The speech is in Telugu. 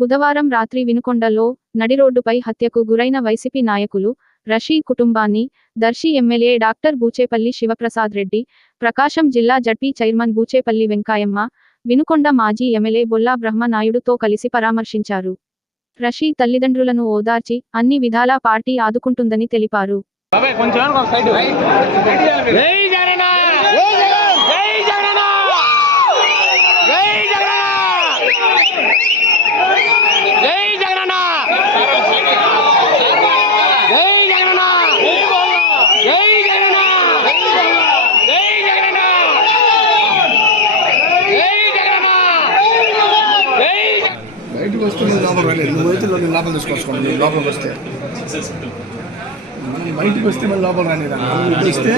బుధవారం రాత్రి వినుకొండలో నడిరోడ్డుపై హత్యకు గురైన వైసీపీ నాయకులు రషీ కుటుంబాన్ని దర్శి ఎమ్మెల్యే డాక్టర్ బూచేపల్లి శివప్రసాద్ రెడ్డి ప్రకాశం జిల్లా జడ్పీ చైర్మన్ బూచేపల్లి వెంకాయమ్మ వినుకొండ మాజీ ఎమ్మెల్యే బొల్లా బ్రహ్మనాయుడుతో కలిసి పరామర్శించారు. రషీ తల్లిదండ్రులను ఓదార్చి అన్ని విధాలా పార్టీ ఆదుకుంటుందని తెలిపారు. లోపల రాలేదు నువ్వైతే నువ్వు లోపల తీసుకొచ్చుకోండి. నువ్వు లోపలికి వస్తే. బయటకు వస్తే మళ్ళీ లోపల రాని వస్తే